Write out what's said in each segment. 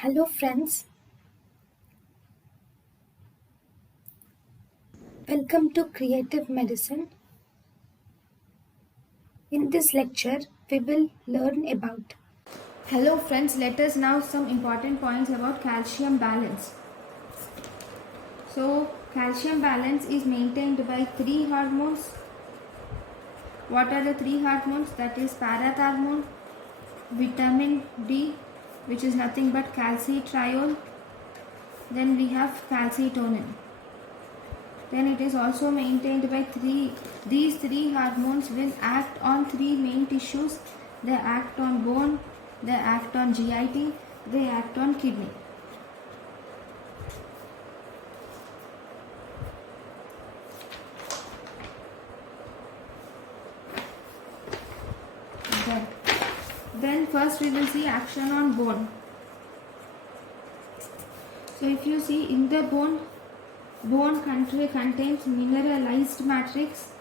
Hello friends, welcome to Creative Medicine. In this lecture, we will learn about. Hello friends, let us now some important points about calcium balance. So, calcium balance is maintained by three hormones. What are the three hormones? That is parathormone, vitamin D, which is nothing but calcitriol. Then we have calcitonin. Then it is also maintained by these three hormones will act on three main tissues. They act on bone, they act on GIT, they act on kidney. Then first we will see action on bone. So if you see in the bone contains mineralized matrix.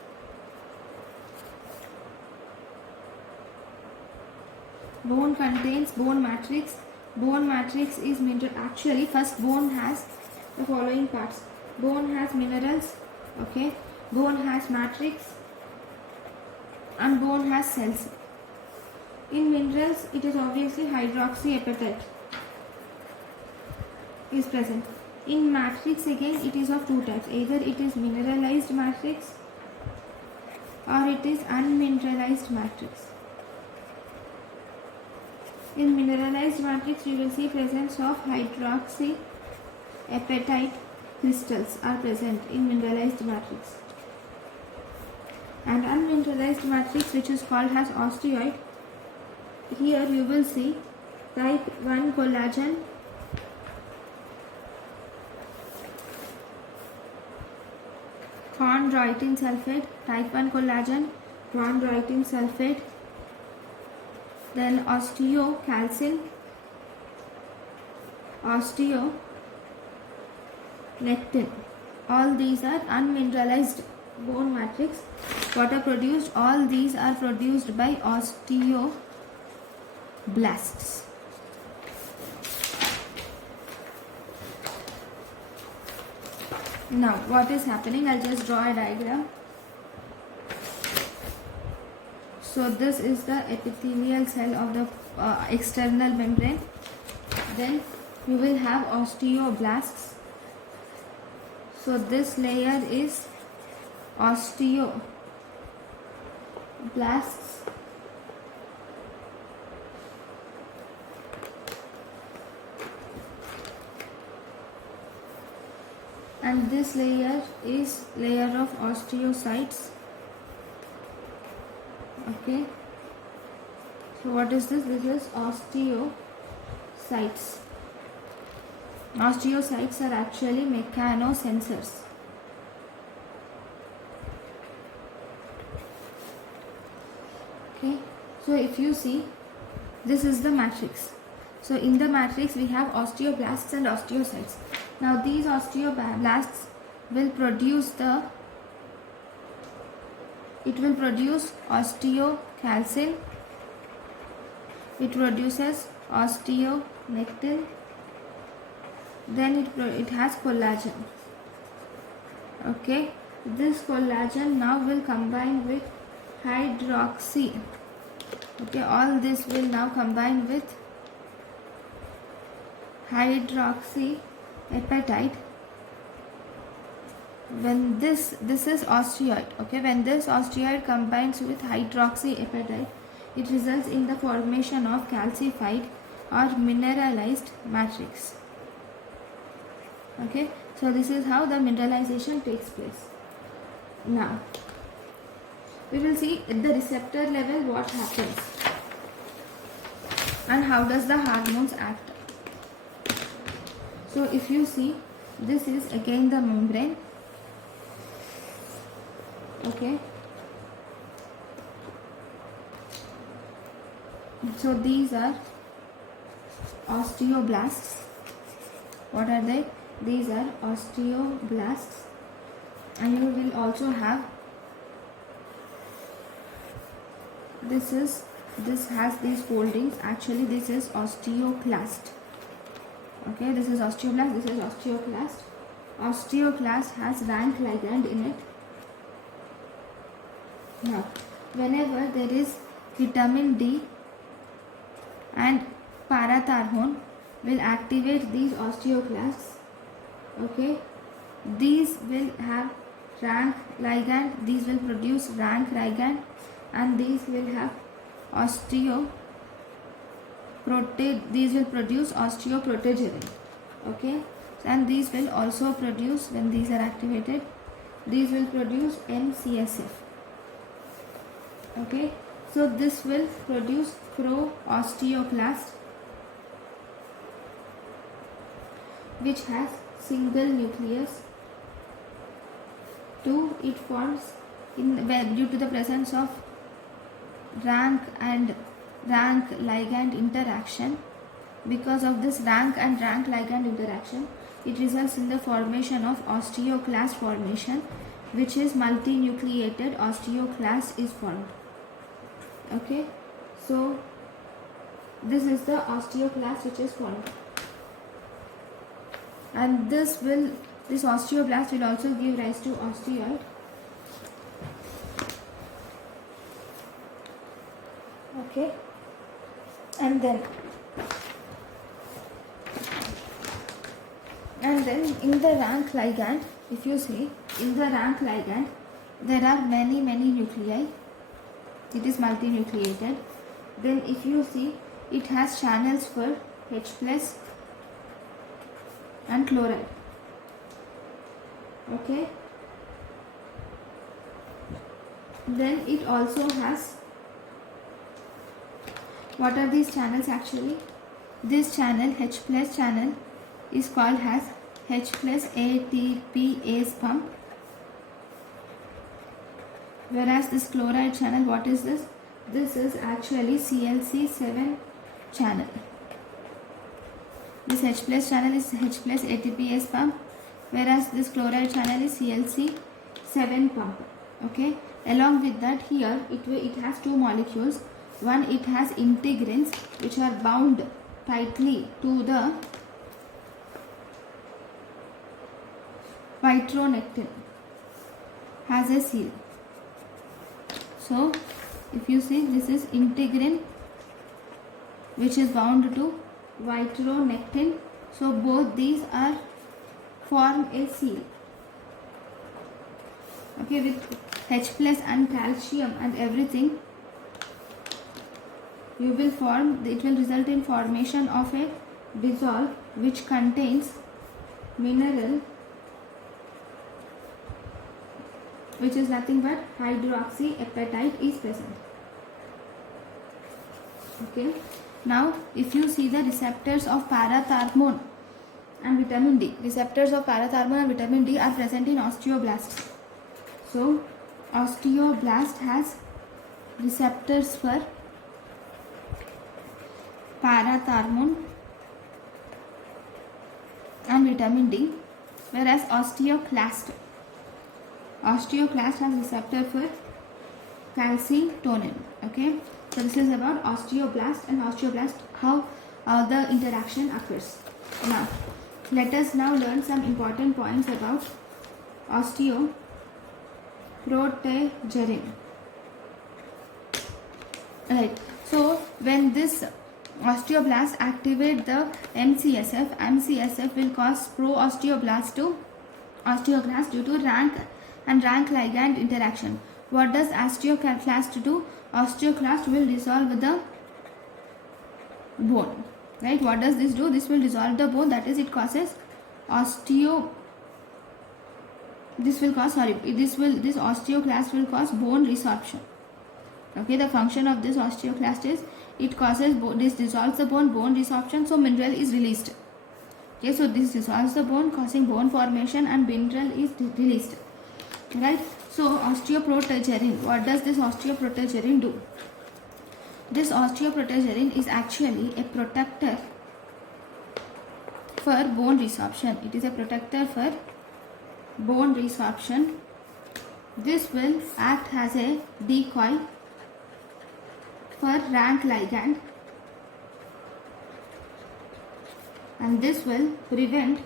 Bone contains bone matrix. Bone matrix is actually first bone has the following parts. Bone has minerals, okay. Bone has matrix and bone has cells. In minerals, it is obviously hydroxyapatite is present. In matrix again, it is of two types. Either it is mineralized matrix or it is unmineralized matrix. In mineralized matrix, you will see presence of hydroxyapatite crystals are present in mineralized matrix. And unmineralized matrix, which is called as osteoid, here you will see type 1 collagen, chondroitin sulfate, type 1 collagen, chondroitin sulfate, then osteocalcin, osteonectin. All these are unmineralized bone matrix. What are produced? All these are produced by osteoblasts. Now what is happening? I'll just draw a diagram. So this is the epithelial cell of the external membrane. Then you will have osteoblasts. So this layer is osteoblasts. And this layer is layer of osteocytes. Okay. So what is this? This is osteocytes. Osteocytes are actually mechanosensors. Okay. So if you see, this is the matrix. So in the matrix we have osteoblasts and osteocytes. Now these osteoblasts will produce osteocalcin, it produces osteonectin, then it has collagen. Okay, this collagen now will combine with hydroxy. Okay, all this will now combine with hydroxyapatite. When this is osteoid, okay, when this osteoid combines with hydroxyapatite, it results in the formation of calcified or mineralized matrix. Okay, so this is how the mineralization takes place. Now we will see at the receptor level what happens and how does the hormones act. So if you see, this is again the membrane. Okay, so these are osteoblasts. What are they? These are osteoblasts, and you will also have this has these foldings. Actually this is osteoclast. Okay, this is osteoblast, this is osteoclast. Osteoclast has rank ligand in it. Now, whenever there is vitamin D and parathormone will activate these osteoclasts. Okay, these will have rank ligand, these will produce rank ligand, and these will have these will produce osteoprotegerine. Okay, and these will also produce, when these are activated, these will produce MCSF. Okay, so this will produce pro-osteoclast, which has single nucleus. 2. It forms due to the presence of rank and rank ligand interaction. Because of this rank and rank ligand interaction, it results in the formation of osteoclast formation, which is multinucleated osteoclast is formed. Okay, so this is the osteoclast which is formed, and this osteoblast will also give rise to osteoid. Okay, and then in the rank ligand, if you see, in the rank ligand there are many nuclei. It is multinucleated. Then if you see, it has channels for H plus and chloride. Okay, then it also has, what are these channels actually? This channel, H plus channel, is called as H plus ATPase pump. Whereas this chloride channel, what is this? This is actually CLC7 channel. This H plus channel is H plus ATPase pump, whereas this chloride channel is CLC7 pump. Okay, along with that, here it has two molecules. One, it has integrins which are bound tightly to the vitronectin, has a seal. So if you see, this is integrin which is bound to vitronectin. So both these are form a seal. Okay, with H plus and calcium and everything, you will form, it will result in formation of a dissolve which contains mineral, which is nothing but hydroxyapatite is present. Okay, now if you see the receptors of parathormone and vitamin D, receptors of parathormone and vitamin D are present in osteoblasts. So osteoblast has receptors for parathormone and vitamin D, whereas osteoclast has receptor for calcitonin. Okay, so this is about osteoblast and how the interaction occurs. Now let us now learn some important points about osteoprotegerine. Right, so when this osteoblast activate the MCSF will cause pro-osteoblast to osteoclast due to rank and rank ligand interaction. What does osteoclast do? Osteoclast will dissolve the bone. Right? What does this do? This will dissolve the bone. That is, it causes this osteoclast will cause bone resorption. Okay, the function of this osteoclast is it causes this dissolves the bone resorption, so mineral is released. Okay, so this dissolves the bone, causing bone formation, and mineral is released. Right, so osteoprotegerine, what does this osteoprotegerine do? This osteoprotegerine is actually a protector for bone resorption. It is a protector for bone resorption. This will act as a decoy for rank ligand, and this will prevent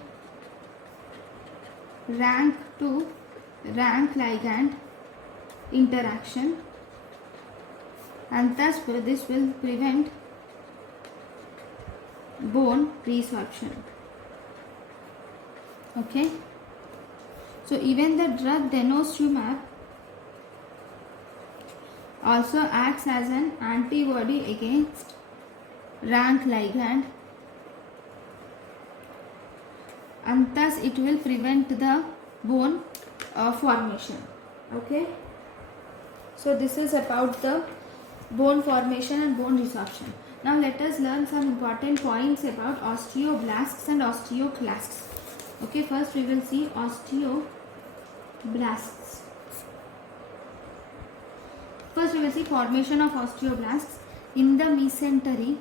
rank to rank ligand interaction, and thus this will prevent bone resorption. Okay, so even the drug denosumab also acts as an antibody against rank ligand, and thus it will prevent the bone formation. Okay, so this is about the bone formation and bone resorption. Now let us learn some important points about osteoblasts and osteoclasts. Okay, first we will see osteoblasts. First we will see formation of osteoblasts. In the mesentery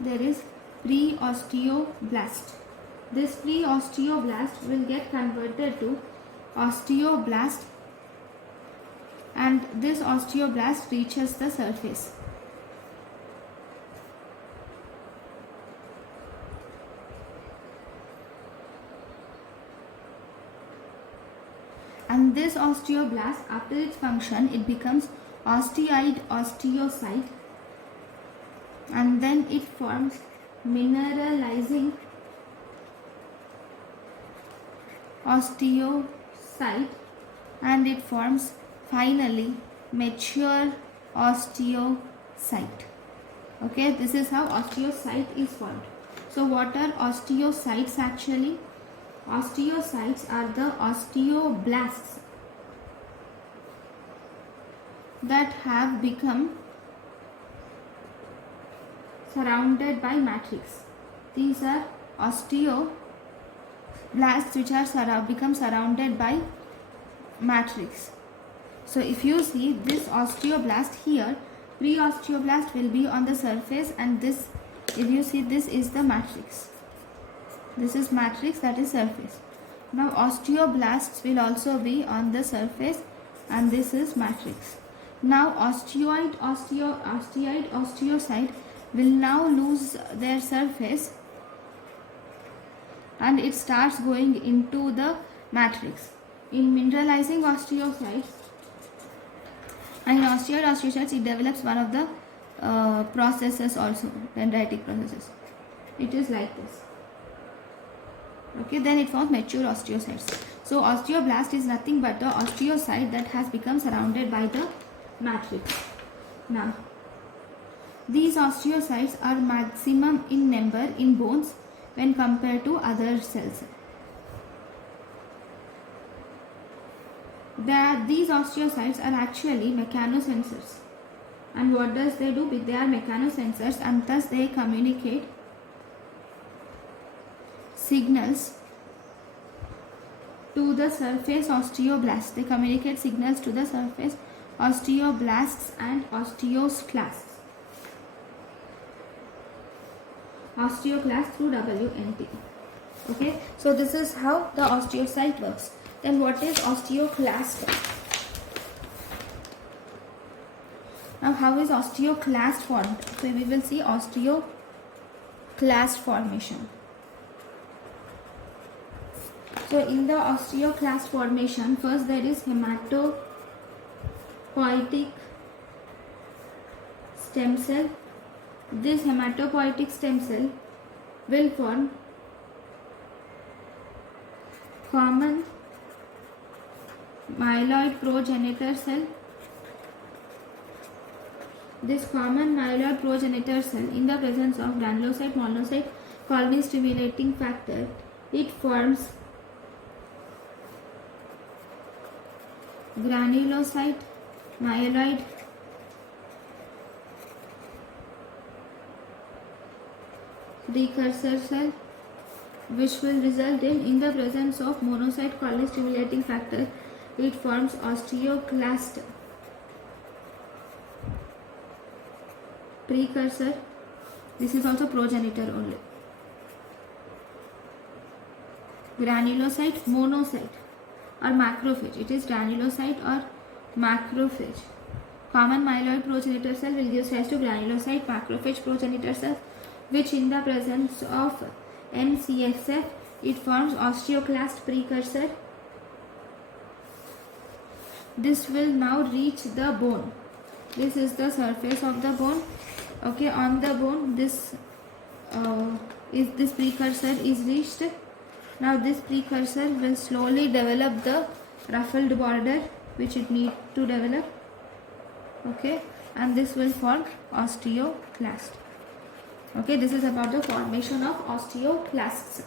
there is pre-osteoblast. This pre-osteoblast will get converted to osteoblast, and this osteoblast reaches the surface. And this osteoblast, after its function, it becomes osteoid osteocyte, and then it forms mineralizing osteocyte, and it forms finally mature osteocyte. Okay, this is how osteocyte is formed. So what are osteocytes actually? Osteocytes are the osteoblasts that have become surrounded by matrix. These are osteoblasts which are become surrounded by matrix. So if you see this osteoblast here, pre-osteoblast will be on the surface, and this, if you see, this is the matrix. This is matrix, that is surface. Now osteoblasts will also be on the surface, and this is matrix. Now osteoid osteocyte will now lose their surface, and it starts going into the matrix. In mineralizing osteocytes and in osteoid osteocytes, it develops one of the processes also, dendritic processes. It is like this. Okay, then it forms mature osteocytes. So osteoblast is nothing but the osteocyte that has become surrounded by the matrix. Now, these osteocytes are maximum in number in bones when compared to other cells. These osteocytes are actually mechanosensors. And what does they do? They are mechanosensors, and thus they communicate signals to the surface osteoblasts. They communicate signals to the surface osteoblasts and osteoclasts. Osteoclast through WNT. Okay, so this is how the osteocyte works. Then what is osteoclast? Now how is osteoclast formed? So we will see osteoclast formation. So in the osteoclast formation, first there is hematopoietic stem cell. This hematopoietic stem cell will form common myeloid progenitor cell. This common myeloid progenitor cell, in the presence of granulocyte, monocyte, colony stimulating factor, it forms granulocyte myeloid precursor cell, which will result in the presence of monocyte colony stimulating factor, it forms osteoclast precursor. This is also progenitor only. Granulocyte, monocyte or macrophage. It is granulocyte or macrophage. Common myeloid progenitor cell will give rise to granulocyte, macrophage progenitor cell. which in the presence of NCSF it forms osteoclast precursor. This will now reach the bone. This is the surface of the bone. Okay, on the bone this precursor is reached. Now this precursor will slowly develop the ruffled border which it needs to develop. Okay, and this will form osteoclast. Okay, this is about the formation of osteoclasts.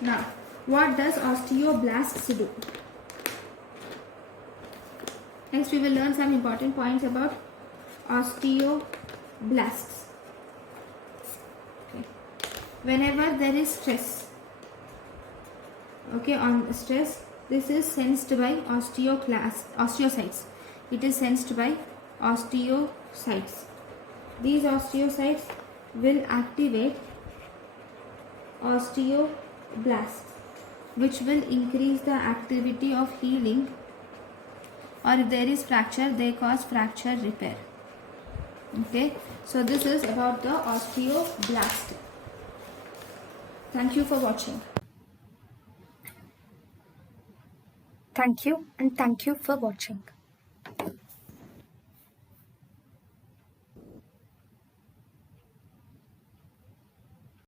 Now, what does osteoblasts do? Next, we will learn some important points about osteoblasts. Okay. Whenever there is stress, okay, on stress, this is sensed by osteocytes. It is sensed by osteocytes. These osteocytes will activate osteoblasts, which will increase the activity of healing, or if there is fracture, they cause fracture repair. Okay, so this is about the osteoblast. Thank you for watching. Thank you, and thank you for watching.